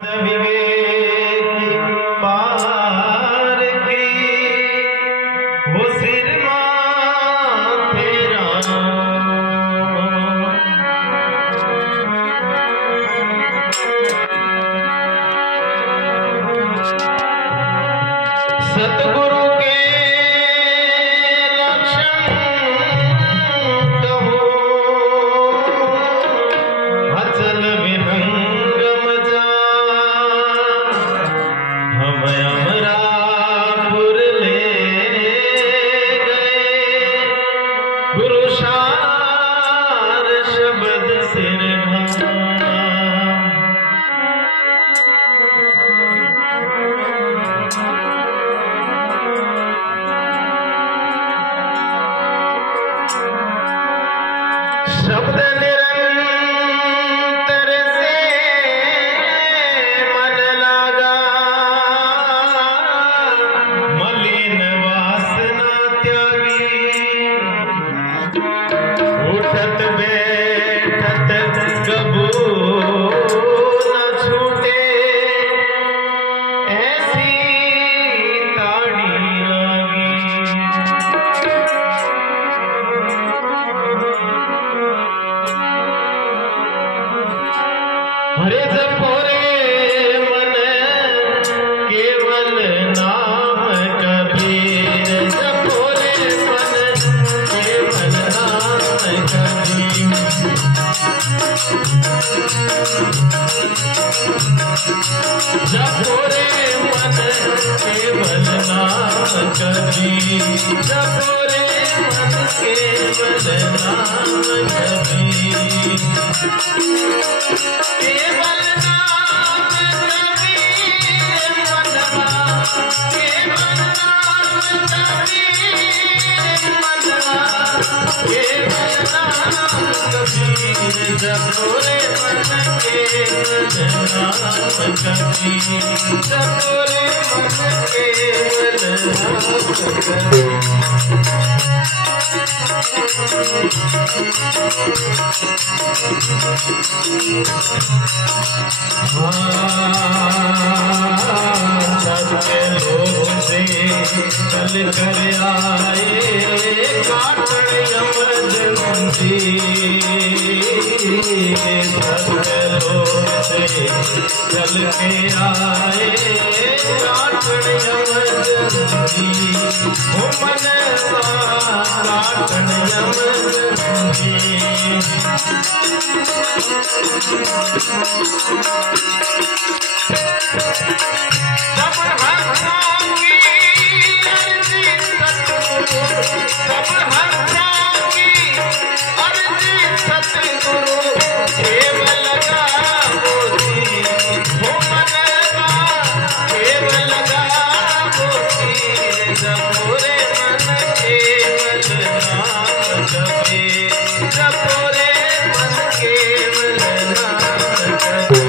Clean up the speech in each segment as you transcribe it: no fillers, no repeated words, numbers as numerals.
विवेक पार की वो सिर तेरा सतगुरु के लक्षण कहो अचल विहंगम जा हम अमरापुर ले गए गुरु सार शब्द सिर शब्द निरंतर से मन लागा मलिन वासना त्यागी उठत बैठत कबू न छूटे ऐसी ताड़ी लागी। हरे जपोरे मन केवल नाम कबीर जपोरे मन केवल नाम कबीर जपोरे मन केवल नाम कबीर जपोरे मन केवल नाम कबीर केवल नाम कबीर मनवा केवल नाम कबीर मनवा केवल नाम कबीर जपोरे मन केवल नाम कबीर जपोरे मन केवल नाम कबीर। सत्य लोग से चल कर आए काटण यमदंती सत्य लोग से चल के आए काटण यमदंती मनवा काटण यमदंती सब भक्तों की अर्जी सतगुरु सब भक्तों की अर्जी सतगुरु केवल लगा मोती हो मनवा केवल लगा मोती जपोरे मन केवल नाम कबीर जपोरे मन केवल नाम कबीर।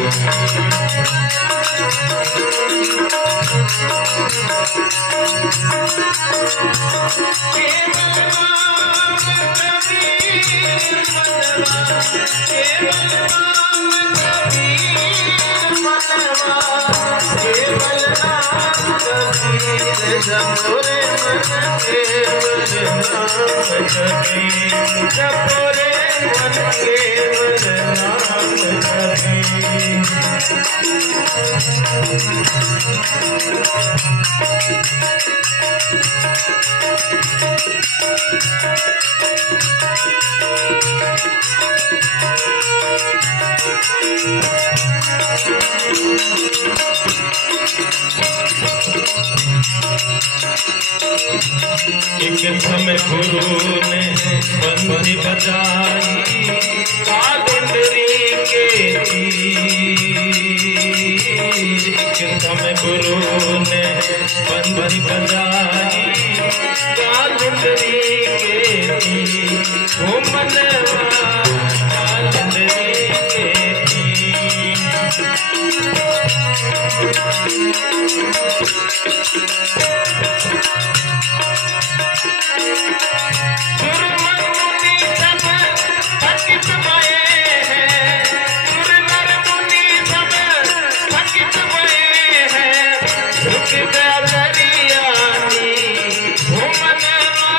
जपोरे मन केवल नाम कबीर जपोरे मन केवल नाम कबीर। एक समय गुरु ने बंदी बजाई कागुंडरी के तीर एक समय गुरु ने बंदी बजाई कागुंडरी के तीर वो मनवा कागुंडरी के तीर। गुरु मन मुनि सब थकित पाए हैं गुरु नर मुनि सब थकित गया दरियानी हो मनवा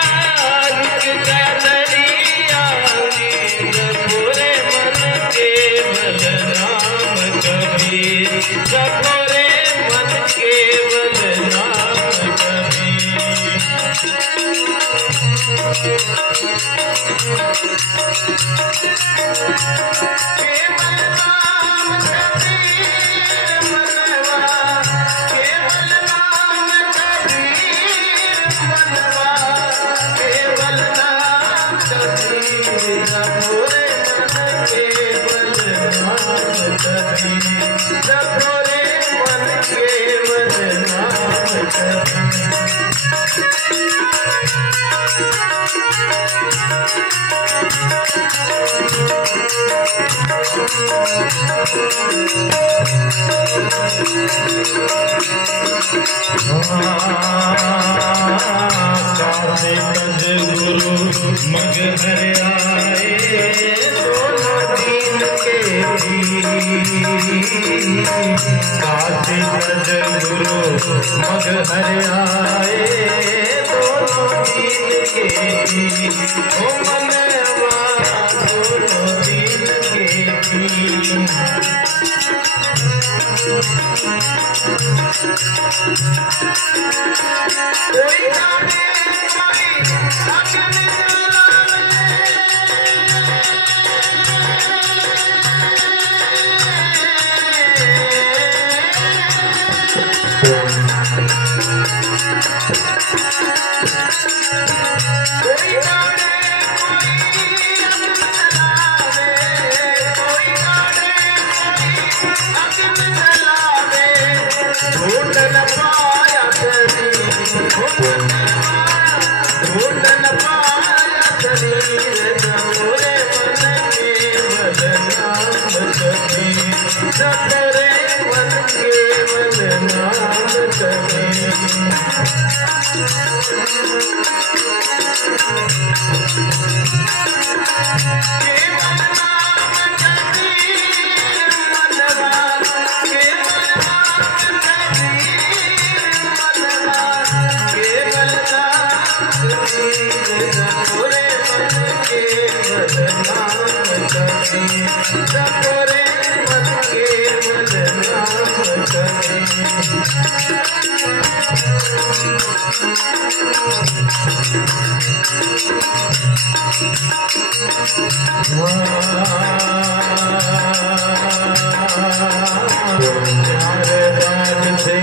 रुक गया दरियानी जपोरे मन के बलराम कबीर जपोरे मन के बलराम कबीर कासे कज गुरु मग हर आए दोनों दीन के कासे कज गुरु मग हर आए दोनों दीन के ओ मनवा दोनों दीन के कोई जाने कोई अगन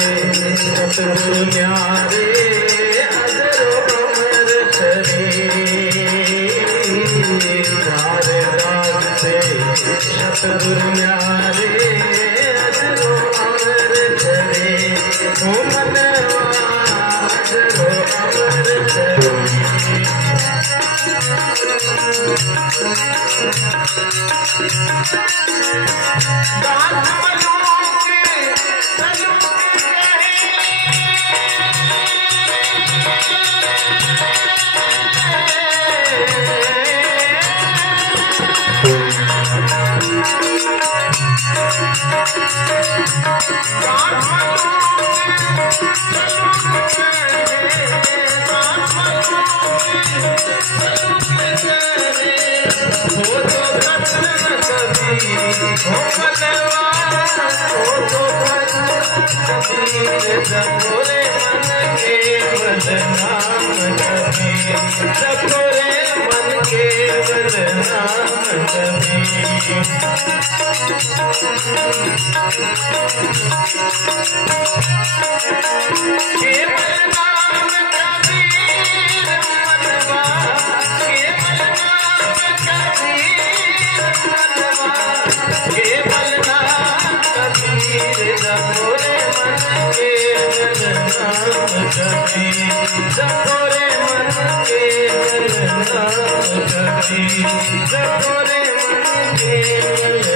सतगुरु न्यारे अजरो अमर से सतगुरु न्यारे अजरो अमर करे ओ मनवा अजरो अमर करे जपोरे मन के बलराम जपोरे मन के जपोरे मन के